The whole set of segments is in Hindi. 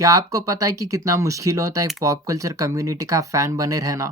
क्या आपको पता है कि कितना मुश्किल होता है पॉप कल्चर कम्युनिटी का फैन बने रहना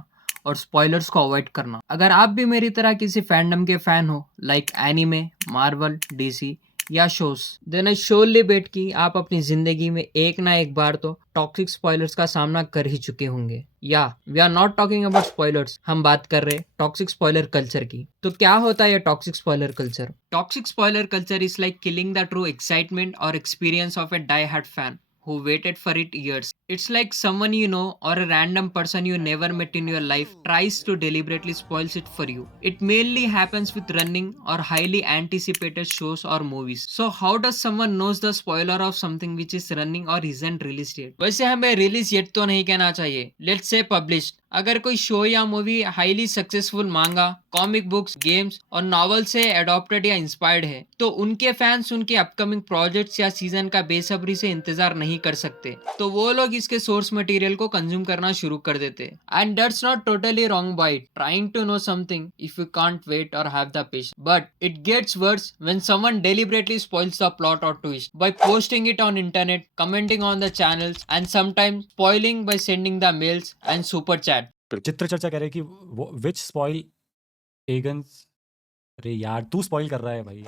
और स्पॉयलर्स को अवॉइड करना? अगर आप भी मेरी तरह किसी फैंडम के फैन हो, लाइक एनीमे, मार्वल, डीसी या शोज, देन आई श्योरली बेट कि आप अपनी जिंदगी में एक ना एक बार तो टॉक्सिक स्पॉयलर्स का सामना कर ही चुके होंगे। या we are not talking about spoilers, हम बात कर रहे हैं टॉक्सिक स्पॉइलर कल्चर की। तो क्या होता है ये toxic spoiler culture? Toxic spoiler culture is like killing the true excitement और experience of a die hard fan who waited for it years. It's like someone you know or a random person you never met in your life tries to deliberately spoils it for you. It mainly happens with running or highly anticipated shows or movies. So how does someone knows the spoiler of something which is running or isn't released yet? वैसे हमें रिलीज येट तो नहीं कहना चाहिए, लेट्स से पब्लिश्ड। अगर कोई शो या मूवी हाईली सक्सेसफुल मांगा, कॉमिक बुक्स, गेम्स और नॉवल से एडॉप्टेड या इंस्पायर्ड है, तो उनके फैंस उनके अपकमिंग प्रोजेक्ट्स या सीजन का बेसब्री से इंतजार नहीं कर सकते। तो वो लोग इसके सोर्स मटेरियल को कंज्यूम करना शुरू कर देते। And that's not totally wrong by trying to know something if you can't wait और have the patience, but it gets worse when someone deliberately spoils the plot और twist by posting it on internet, commenting on the channels, and sometimes spoiling by sending the mails and super chat. चित्र चर्चा कह रहे कि विच स्पॉइल एगन्स। अरे यार तू स्पॉइल कर रहा है भाई।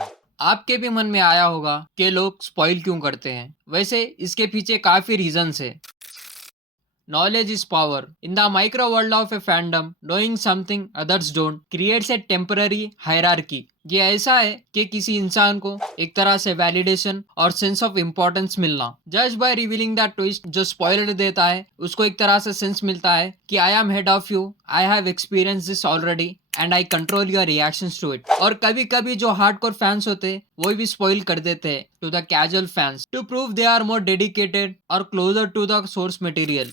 आपके भी मन में आया होगा कि लोग स्पॉइल क्यों करते हैं। वैसे इसके पीछे काफी रीजंस है। Knowledge is power. In the micro world of a fandom, knowing something others don't creates a temporary hierarchy. ये ऐसा है कि किसी इंसान को एक तरह से वैलिडेशन और सेंस ऑफ इम्पोर्टेंस मिलना। Just by revealing the twist जो स्पॉइलर देता है, उसको एक तरह से सेंस मिलता है कि I am head of you, I have experience this already and I control your reactions to it. और कभी कभी जो हार्डकोर फैंस होते हैं वो भी स्पॉइल कर देते हैं to the casual fans to prove they are more dedicated और closer to the source material.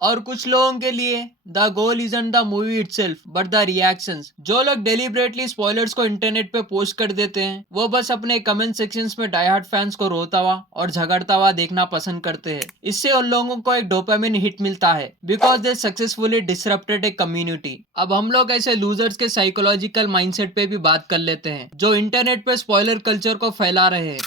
और कुछ लोगों के लिए the goal isn't the movie itself but the reactions. जो लोग डेलिबरेटली स्पॉयलर्स को इंटरनेट पे पोस्ट कर देते हैं, वो बस अपने कमेंट सेक्शंस में डाई हार्ड फैंस को रोता हुआ और झगड़ता हुआ देखना पसंद करते हैं। इससे उन लोगों को एक डोपामिन हिट मिलता है because they successfully disrupted a community. अब हम लोग ऐसे लूजर्स के साइकोलॉजिकल माइंडसेट पे भी बात कर लेते हैं जो इंटरनेट पे स्पॉयलर कल्चर को फैला रहे हैं।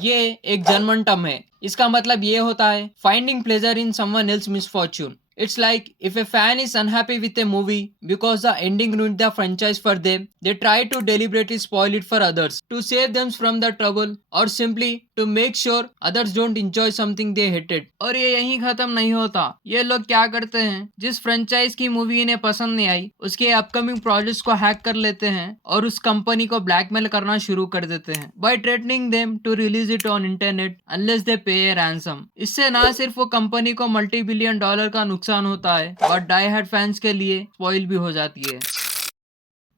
ये एक जर्मन टर्म है। इसका मतलब ये होता है finding pleasure in someone else misfortune. It's like if a fan is unhappy with a movie because the ending ruined the franchise for them, they try to deliberately spoil it for others to save them from the trouble or simply to make sure others don't enjoy something they hated. और ये यहीं खत्म नहीं होता। ये लोग क्या करते हैं, जिस फ्रेंचाइज की मूवी इन्हें पसंद नहीं आई उसके अपकमिंग प्रोजेक्ट्स को हैक कर लेते हैं और उस कंपनी को ब्लैकमेल करना शुरू कर देते हैं by threatening them to release it on internet unless they pay a ransom. इससे ना सिर्फ वो कंपनी को मल्टी बिलियन डॉलर का नुकसान होता है और डाई हार्ड फैंस के लिए स्पॉइल भी हो जाती है।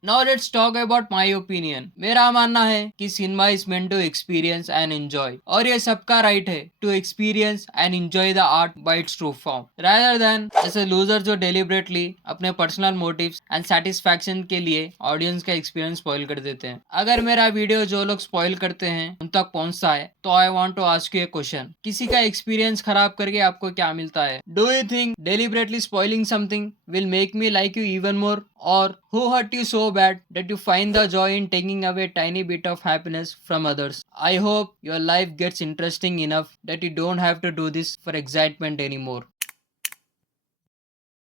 Now let's talk about my opinion. मेरा मानना है कि cinema is meant to experience and enjoy, और ये सबका राइट है to experience and enjoy the art by its true form, rather than ऐसे loser जो deliberately अपने personal motives and satisfaction के लिए ऑडियंस का एक्सपीरियंस स्पॉइल कर देते हैं। अगर मेरा वीडियो जो लोग स्पॉइल करते हैं उन तक पहुंचता है तो I want to ask you a question, किसी का एक्सपीरियंस खराब करके आपको क्या मिलता है? Do you think deliberately spoiling something will make me like you even more, or who hurt you so bad that you find the joy in taking away a tiny bit of happiness from others? I hope your life gets interesting enough that you don't have to do this for excitement anymore.